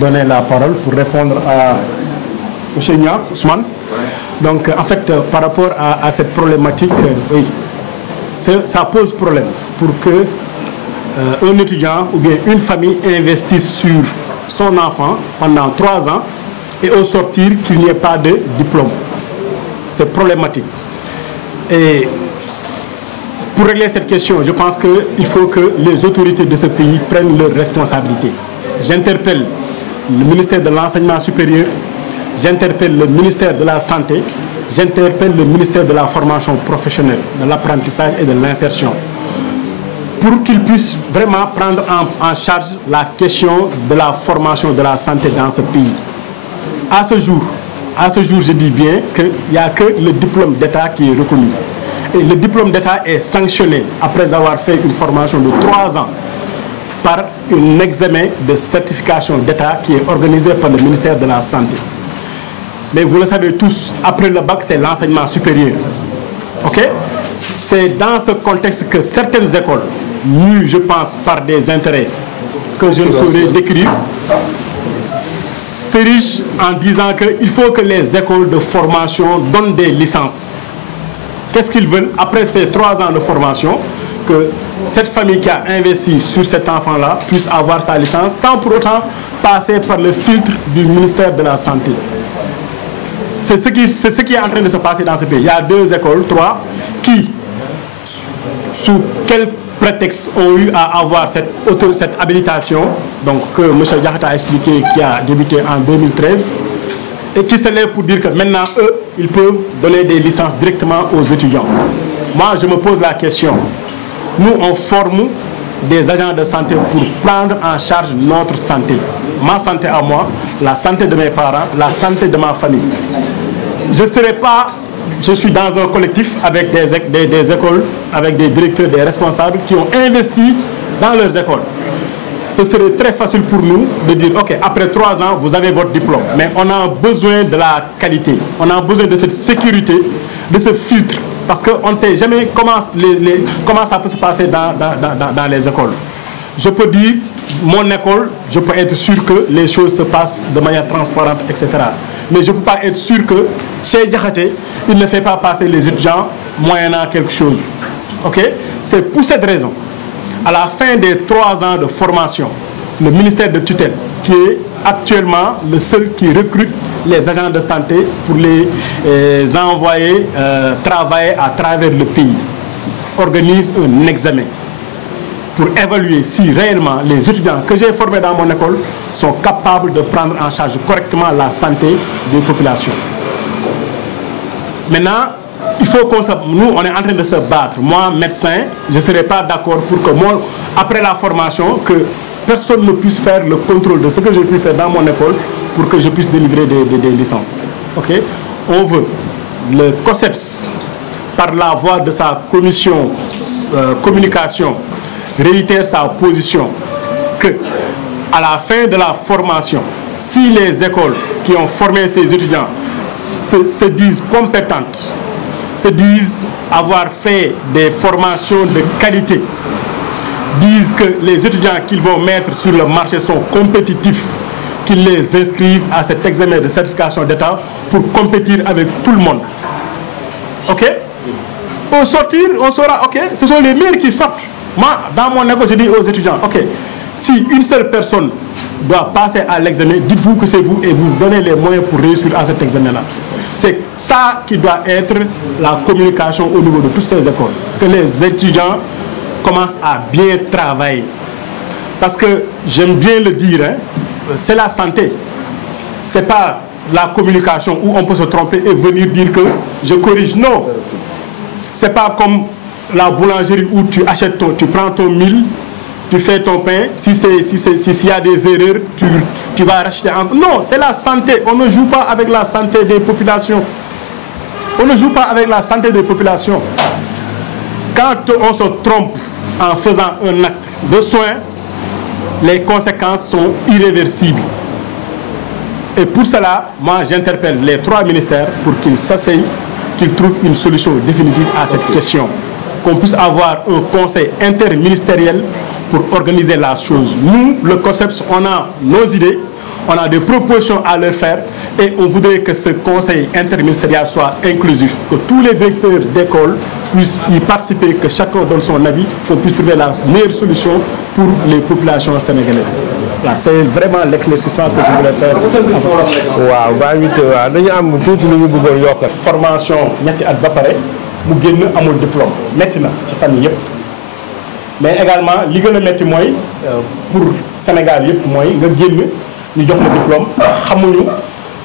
donner la parole pour répondre à M. Nia Ousmane. Donc, en fait, par rapport à cette problématique, oui, ça pose problème pour que un étudiant ou bien une famille investisse sur son enfant pendant 3 ans et au sortir qu'il n'y ait pas de diplôme. C'est problématique. Et pour régler cette question, je pense qu'il faut que les autorités de ce pays prennent leurs responsabilités. J'interpelle le ministère de l'Enseignement supérieur, j'interpelle le ministère de la Santé, j'interpelle le ministère de la Formation professionnelle, de l'apprentissage et de l'insertion, pour qu'ils puissent vraiment prendre en charge la question de la formation de la santé dans ce pays. À ce jour, je dis bien qu'il n'y a que le diplôme d'État qui est reconnu. Et le diplôme d'État est sanctionné après avoir fait une formation de 3 ans par un examen de certification d'État qui est organisé par le ministère de la Santé. Mais vous le savez tous, après le bac, c'est l'enseignement supérieur. Ok? C'est dans ce contexte que certaines écoles, mues, je pense, par des intérêts que je ne saurais décrire, s'érigent en disant qu'il faut que les écoles de formation donnent des licences. Qu'est-ce qu'ils veulent? Après ces 3 ans de formation, que cette famille qui a investi sur cet enfant-là puisse avoir sa licence sans pour autant passer par le filtre du ministère de la Santé. C'est ce qui est en train de se passer dans ce pays. Il y a 2 écoles, 3, qui, sous quel prétexte, ont eu à avoir cette habilitation, donc que M. Diakhaté a expliqué, qui a débuté en 2013, et qui se lève pour dire que maintenant, eux, ils peuvent donner des licences directement aux étudiants. Moi, je me pose la question. Nous, on forme des agents de santé pour prendre en charge notre santé. Ma santé à moi, la santé de mes parents, la santé de ma famille. Je suis dans un collectif avec des écoles, avec des directeurs, des responsables qui ont investi dans leurs écoles. Ce serait très facile pour nous de dire, ok, après 3 ans, vous avez votre diplôme. Mais on a besoin de la qualité. On a besoin de cette sécurité, de ce filtre. Parce qu'on ne sait jamais comment ça peut se passer dans les écoles. Je peux dire, mon école, je peux être sûr que les choses se passent de manière transparente, etc. Mais je ne peux pas être sûr que chez Diakhaté, il ne fait pas passer les étudiants moyennant quelque chose. Ok? C'est pour cette raison. À la fin des 3 ans de formation, le ministère de tutelle, qui est actuellement le seul qui recrute les agents de santé pour les envoyer travailler à travers le pays, organise un examen pour évaluer si réellement les étudiants que j'ai formés dans mon école sont capables de prendre en charge correctement la santé des populations. Maintenant, il faut nous, on est en train de se battre. Moi, médecin, je ne serais pas d'accord pour que moi, après la formation, que personne ne puisse faire le contrôle de ce que j'ai pu faire dans mon école pour que je puisse délivrer des licences. Ok? On veut, le COSEPS, par la voie de sa commission communication, réitère sa position que à la fin de la formation, si les écoles qui ont formé ces étudiants se disent compétentes, se disent avoir fait des formations de qualité, disent que les étudiants qu'ils vont mettre sur le marché sont compétitifs, qu'ils les inscrivent à cet examen de certification d'État pour compétir avec tout le monde. Ok? Au sortir, on saura, ok, ce sont les meilleurs qui sortent. Moi, dans mon école, je dis aux étudiants, ok, si une seule personne doit passer à l'examen, dites-vous que c'est vous et vous donnez les moyens pour réussir à cet examen-là. C'est ça qui doit être la communication au niveau de toutes ces écoles. Que les étudiants commencent à bien travailler. Parce que, j'aime bien le dire, hein, c'est la santé. C'est pas la communication où on peut se tromper et venir dire que je corrige. Non. C'est pas comme la boulangerie où tu achètes tu prends ton mil, tu fais ton pain. S'il y a des erreurs, tu vas racheter un. Non, c'est la santé. On ne joue pas avec la santé des populations. On ne joue pas avec la santé des populations. Quand on se trompe en faisant un acte de soin, les conséquences sont irréversibles. Et pour cela, moi j'interpelle les 3 ministères pour qu'ils s'asseyent, qu'ils trouvent une solution définitive à cette question. Qu'on puisse avoir un conseil interministériel pour organiser la chose. Nous, le COSEPS, on a nos idées, On a des propositions à leur faire et on voudrait que ce conseil interministériel soit inclusif, que tous les directeurs d'école puissent y participer, que chacun donne son avis, qu'on puisse trouver la meilleure solution pour les populations sénégalaises. Là, c'est vraiment l'éclaircissement que je voulais faire. waaw ba dañu am tuuti lu ñu bëggoon yokk. Formation ñetti at ba pare mu génn amul diplôme metti na ci fan yii yëpp mais également li gën a metti mooy pour Sénégal yëpp mooy nga génn ñu jox la diplôme xamuñu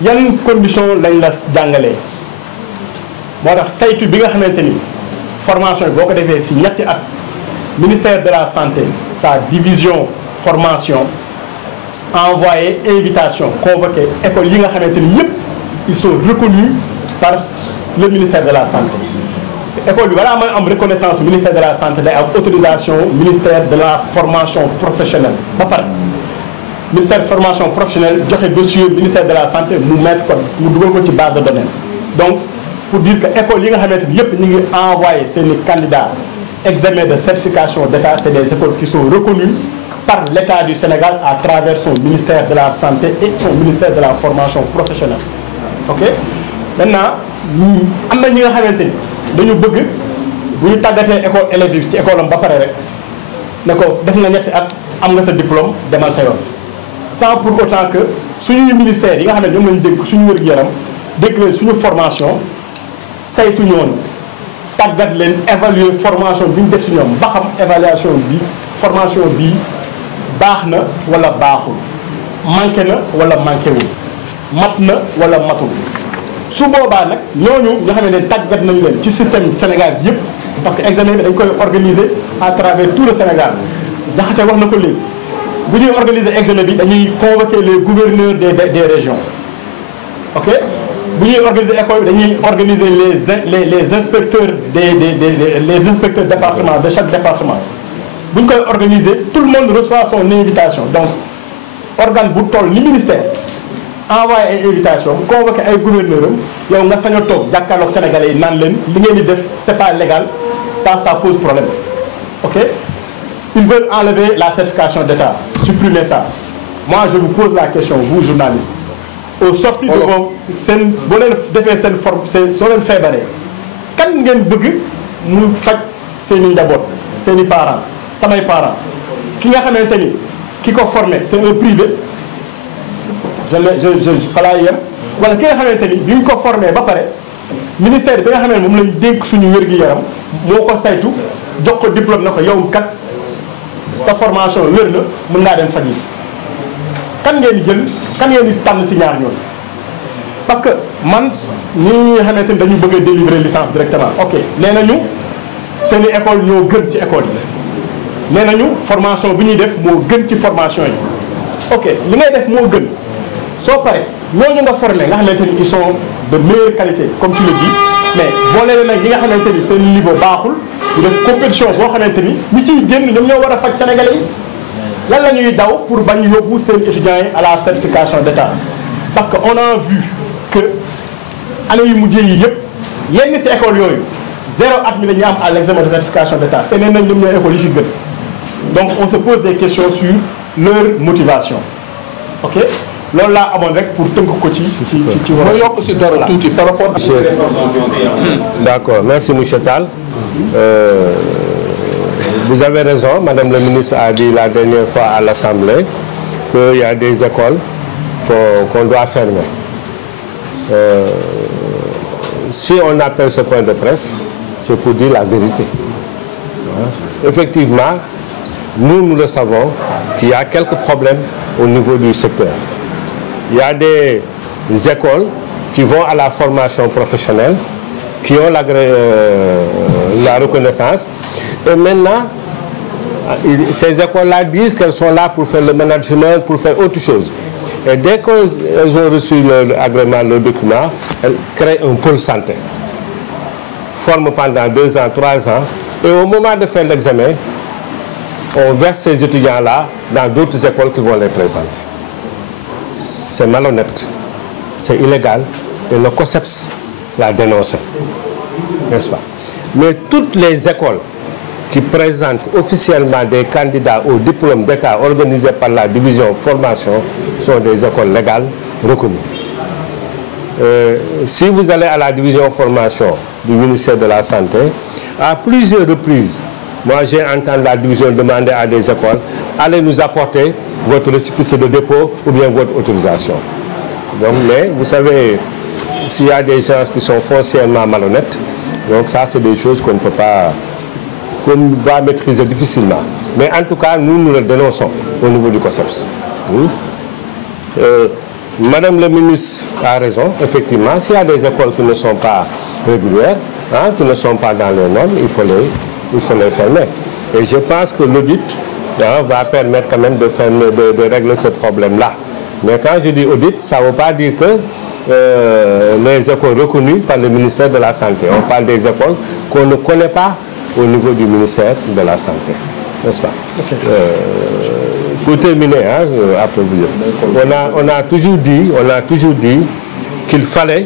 yan condition lañ la jàngalee moo tax saytu bi nga xamante ni formation bi boo ko defee si ñetti at ministère de la santé sa division formation envoyé invitation convoqué école yi nga xamante ni yëpp ils sont reconnus par le ministère de la santé parce que école bi balaa may am reconnaissance ministère de la santé day am autorisation ministère de la formation professionnelle ba pare ministère de formation professionnelle joxe dossier ministère de la santé mu mettre ko mu dugal ko ci base de données donc pour dire que école yi nga xamante ni yëpp ñu ngi envoyé seeni candidats examen de certification d'état c'est des écoles qui sont reconnues par l'État du Sénégal à travers son ministère de la santé et son ministère de la formation professionnelle ok maintenant am na ñi nga xamante ni dañu bëgg bu ñu tàggatee école élèves yi ci école am ba pare rek ne ko def nga ñetti at am nga sa diplôme demal sa yoon sans pour autant que suñuy ministère yi nga xam ne ñoom lañu dénk suñu wér-gu-yaram dénk leen suñu formation saytu ñoonu tàggat leen évaluer formation bi ñu def si ñoom ba xam évaluation bi formation bi baax na wala baaxul manqué na wala manqué wul mat na wala matul su boobaa nag ñooñu nga xam ne tàggat nañu leen ci système Sénégal yëpp parce que examen bi dañ koy organiser à travers tout le Sénégal jaxate wax na ko léegi bu ñuy organiser examen bi dañuy convoquer les gouverneurs des régions ok bu ñuy organiser école bi dañuy organiser les inspecteurs les inspecteurs département de chaque département bu ñu koy organiser tout le monde reçoit son invitation donc organe bu toll ni ministère envoyé ay invitation convoqué ay gouverneur am yow nga sañ a toog jàkkaarloog sénégalais yi naan leen li ngeen di def c'est pas légal ça pose problème ok ils veulent enlever la certification d'état supprimer ça moi je vous pose la question vous journalistes au sorti de vos seen boo leen defee seen soo leen feebaree kan ngeen bëgg mu faj seen i njaboot seen i parents samay parents ki nga xamante ni ki ko formé c'est un privé je xalaa yem wala ki nga xamante ni bi ñu ko formé ba pare ministère bi nga xam ne moom lañ dénk suñu wér-gu-yaram moo ko saytu jox ko diplôme na ko yow kat sa formation wér na mën ngaa dem faj yi kan ngeen di jël kan ngeen di tànn si ñaar ñooñu parce que man ñi nga xamante ni dañu bëgg a délivrer licence directement ok nee nañu seeni école ñoo gën ci école yi nee nañu formation bi ñuy def moo gën ci formation yi ok li ngay def moo gën soo paree ñooñu nga formé nga xamante ni ils sont de meilleure qualité comme tu le dis mais boo leen nag ñi nga xamante ni seen niveau baaxul ñu def compétition boo xamante ni ñi ciy génn ñoom ñoo war a faj sénégalais yi lan la ñuy daw pour bañ yóbbu seen étudiants yi à la certification d'état parce que on a vu que année yu mujjee yi yëpp yenn si école yooyu 0 at mi la ñu am à l'examen de certification d'état te nee nañ ñoom ñooy école yi fi gën donc on se pose des questions sur leur motivation ok loolu laa amoon rek pour tënk ko ci ma yokk si dara tuuti par rapport à d'accord merci monsieur Tall vous avez raison madame la ministre a dit la dernière fois à l'Assemblée qu'il y a des écoles qu'on doit fermer si on appelle ce point de presse c'est pour dire la vérité effectivement nous le savons qu'il y a quelques problèmes au niveau du secteur. Il y a des écoles qui vont à la formation professionnelle, qui ont la reconnaissance. Et maintenant, ces écoles-là disent qu'elles sont là pour faire le management, pour faire autre chose. Et dès qu'elles ont reçu leur agrément, leur document, elles créent un pôle santé. Forment pendant 2 ans, 3 ans. Et au moment de faire l'examen, on verse ces étudiants-là dans d'autres écoles qui vont les présenter. C'est malhonnête, c'est illégal et le COSEPS l'a dénoncé, n'est-ce pas? Mais toutes les écoles qui présentent officiellement des candidats au diplôme d'État organisés par la division formation sont des écoles légales reconnues. Si vous allez à la division formation du ministère de la Santé, à plusieurs reprises, moi j'ai entendu la division demander à des écoles, allez nous apporter votre récépissé de dépôt ou bien votre autorisation. Donc, mais vous savez, s'il y a des gens qui sont foncièrement malhonnêtes, donc ça c'est des choses qu'on ne peut pas, qu'on va maîtriser difficilement. Mais en tout cas, nous le dénonçons au niveau du COSEPS. Madame le ministre a raison, effectivement, s'il y a des écoles qui ne sont pas régulières, hein, qui ne sont pas dans les normes, il faut les fermer. Et je pense que l'audit va permettre quand même de régler ce problème-là. Mais quand je dis audit, ça ne veut pas dire que les écoles reconnues par le ministère de la Santé. On parle des écoles qu'on ne connaît pas au niveau du ministère de la Santé. N'est-ce pas? Okay. Pour terminer, hein, après vous dire, on a toujours dit qu'il fallait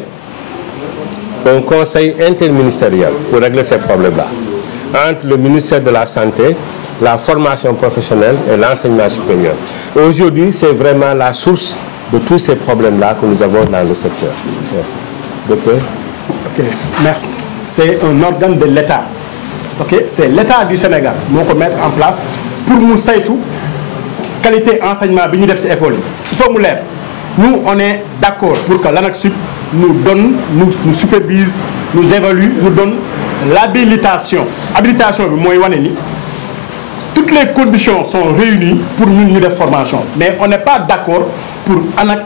un conseil interministériel pour régler ces problèmes-là. Entre le ministère de la Santé, la formation professionnelle et l'enseignement supérieur. Aujourd'hui, c'est vraiment la source de tous ces problèmes-là que nous avons dans le secteur. Merci. Docteur? Ok, merci. C'est un organe de l'État. Okay? C'est l'État du Sénégal qui va mettre en place pour nous saytu qualité enseignement bi ñu def ci école yi. Il faut mu leer. Nous, on est d'accord pour que l'ANAQ-Sup nous donne, nous supervise, nous évalue, nous donne l'habilitation. Habilitation, toutes les conditions sont réunies pour nous faire formation. Mais on n'est pas d'accord pour ANAQ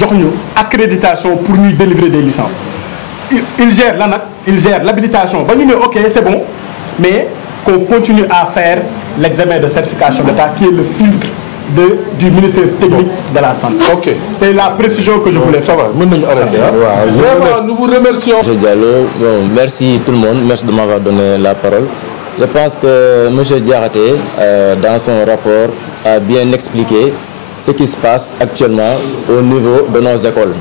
donner une accréditation pour nous délivrer des licences. Il gère l'ANAQ, il gère l'habilitation. Ok, c'est bon, mais qu'on continue à faire l'examen de certification d'État qui est le filtre du ministère technique de la Santé. Okay. C'est la précision que je voulais faire. Vraiment, nous vous remercions. M. Diallo, bon, merci tout le monde, merci de m'avoir donné la parole. Je pense que M. Diaraté, dans son rapport, a bien expliqué ce qui se passe actuellement au niveau de nos écoles.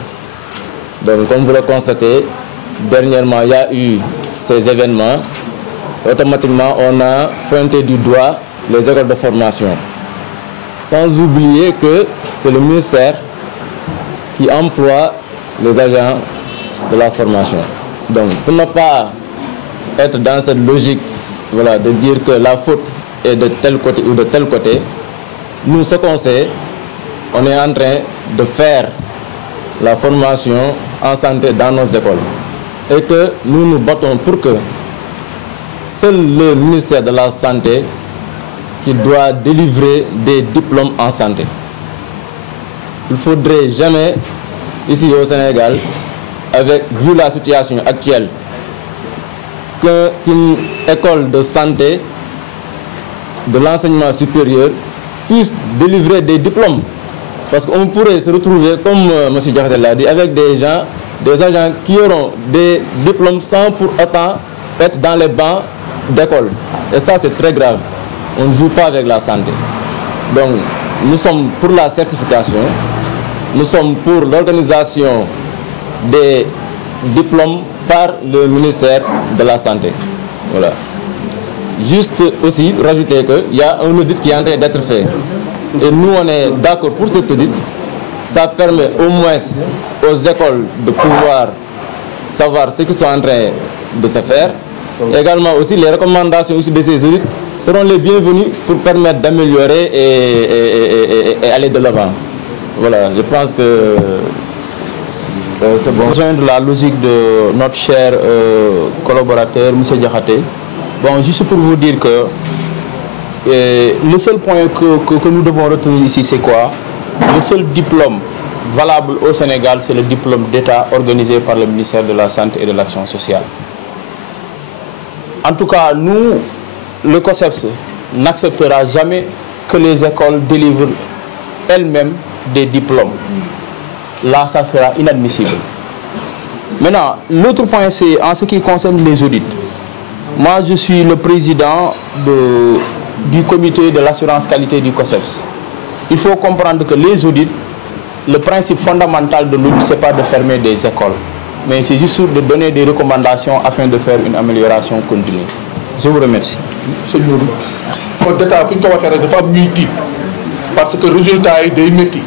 Donc, comme vous le constatez, dernièrement, il y a eu ces événements. Automatiquement, on a pointé du doigt les écoles de formation. Sans oublier que c'est le ministère qui emploie les agents de la formation. Donc, pour ne pas être dans cette logique, voilà, de dire que la faute est de tel côté ou de tel côté, nous, ce qu'on sait, on est en train de faire la formation en santé dans nos écoles. Et que nous nous battons pour que seul le ministère de la Santé qui doit délivrer des diplômes en santé. Il ne faudrait jamais, ici au Sénégal, vu la situation actuelle, qu'une école de santé, de l'enseignement supérieur, puisse délivrer des diplômes. Parce qu'on pourrait se retrouver, comme M. Diakhaté l'a dit, avec des agents qui auront des diplômes sans pour autant être dans les bancs d'école. Et ça, c'est très grave. On ne joue pas avec la santé. Donc, nous sommes pour la certification, nous sommes pour l'organisation des diplômes par le ministère de la Santé. Voilà. Juste aussi rajouter qu'il y a un audit qui est en train d'être fait. Et nous, on est d'accord pour cet audit. Ça permet au moins aux écoles de pouvoir savoir ce qu'ils sont en train de se faire. Également aussi, les recommandations aussi de ces audits seront les bienvenus pour permettre d'améliorer et aller de l'avant. Voilà, je pense que c'est bon. De la logique de notre cher collaborateur, M. Diakhaté. Bon, juste pour vous dire que le seul point que nous devons retenir ici, c'est quoi? Le seul diplôme valable au Sénégal, c'est le diplôme d'État organisé par le ministère de la Santé et de l'Action sociale. En tout cas, nous, le COSEPS n'acceptera jamais que les écoles délivrent elles-mêmes des diplômes. Là, ça sera inadmissible. Maintenant, l'autre point, c'est en ce qui concerne les audits. Moi, je suis le président du comité de l'assurance qualité du COSEPS. Il faut comprendre que les audits, le principe fondamental de l'audit, ce n'est pas de fermer des écoles, mais c'est juste de donner des recommandations afin de faire une amélioration continue. Je vous remercie. sëñ Modou kon d'état fu ñu ko waxee rek dafa am ñuy tiit parce que résultat yi day métti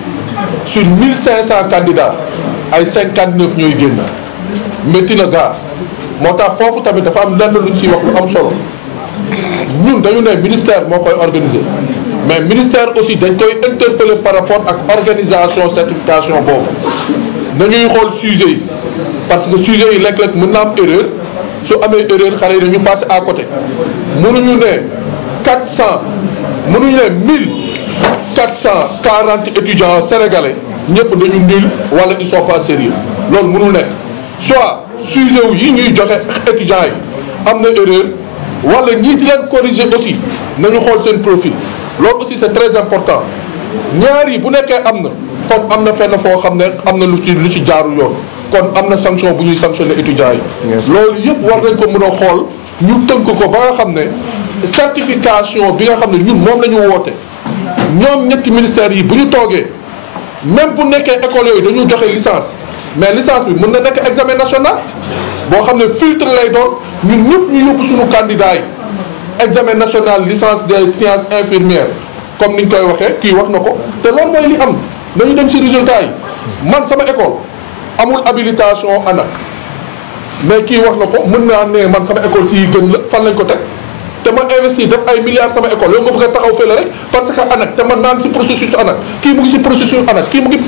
sur 1500 candidats ay 59 ñooy génn métti na gaa moo tax foofu tamit dafa am lenn lu ñu ciy wax lu am solo ñun dañu ne ministère moo koy organiser mais ministère aussi dañ koy interpeller par rapport ak organisation certification boobu nañuy xool sujet yi parce que sujet yi léeg-léeg mën na am erreur su amee erreur xale yi dañu passé à côté mënuñu ne 400 mënuñu ne 1440 étudiants sénégalais ñëpp dañu nul wala ils sont pas sérieux loolu mënul nekk soit sujet wu yi ñuy joxe étudiants yi am na erreur wala ñii di leen corriger aussi nañu xool seen profil loolu aussi c'est très important ñaar yi bu nekkee am na kon am na fenn foo xam ne am na lu ci jaarul yoon kon am na sanction bu ñuy sanctionner étudiants yi loolu yëpp war nañ ko mën a xool ñu tënk ko ba nga xam ne certification bi nga xam ne ñun moom la ñu woote ñoom ñetti ministères yi bu ñu toogee même bu nekkee école yooyu dañu joxe licence mais licence bi mën na nekk examen national boo xam ne filtre lay doon ñun ñëpp ñu yóbbu suñu candidat yi examen national licence des sciences infirmières comme ni ñu koy waxee kii wax na ko te loolu mooy li am nañu dem ci résultat yi man sama école amul habilitation ANAQ mais kii wax na ko mën naa ne man sama école si gën la fan lañ ko teg te ma investir def ay milliards sama école yow nga bëgg a taxaw fële rek parce que ANAQ te man naan si processus ANAQ kii mu ngi si processus ANAQ kii mu ngi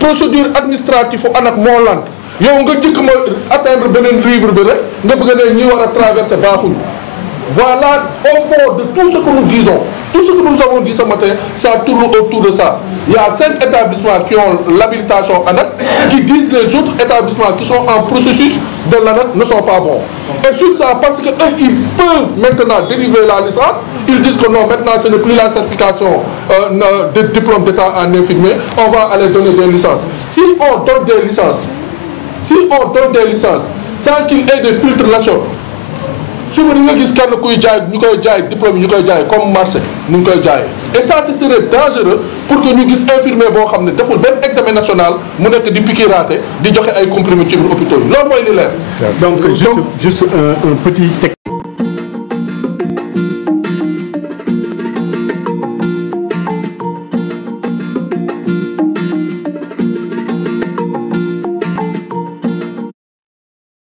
procédure administrative ANAQ moo lant yow nga njëkk ma atteindre beneen livre bi rek nga bëgg ne ñi war a traverser baaxuñu. Voilà au fond de tout ce que nous disons, tout ce que nous avons dit ce matin, ça tourne autour de ça. Il y a 5 établissements qui ont l'habilitation ANAQ, qui disent les autres établissements qui sont en processus de l'ANAQ ne sont pas bons. Et sur ça, parce qu'eux, ils peuvent maintenant délivrer la licence, ils disent que non, maintenant ce n'est plus la certification de diplôme d'état en infirmier, on va aller donner des licences. Si on donne des licences, sans qu'il y ait des filtres nationaux, souvent di nga gis kenn kuy jaay ñu koy jaay diplôme yi ñu koy jaay comme marché ñu koy jaayee et ça ce serait dangereux pour que ñu gis infirmier boo xam ne deful benn examen national mu nekk di piqûraate di joxe ay comprimés ci biir hôpitaux yi loolu mooy li leer. donc juste un petit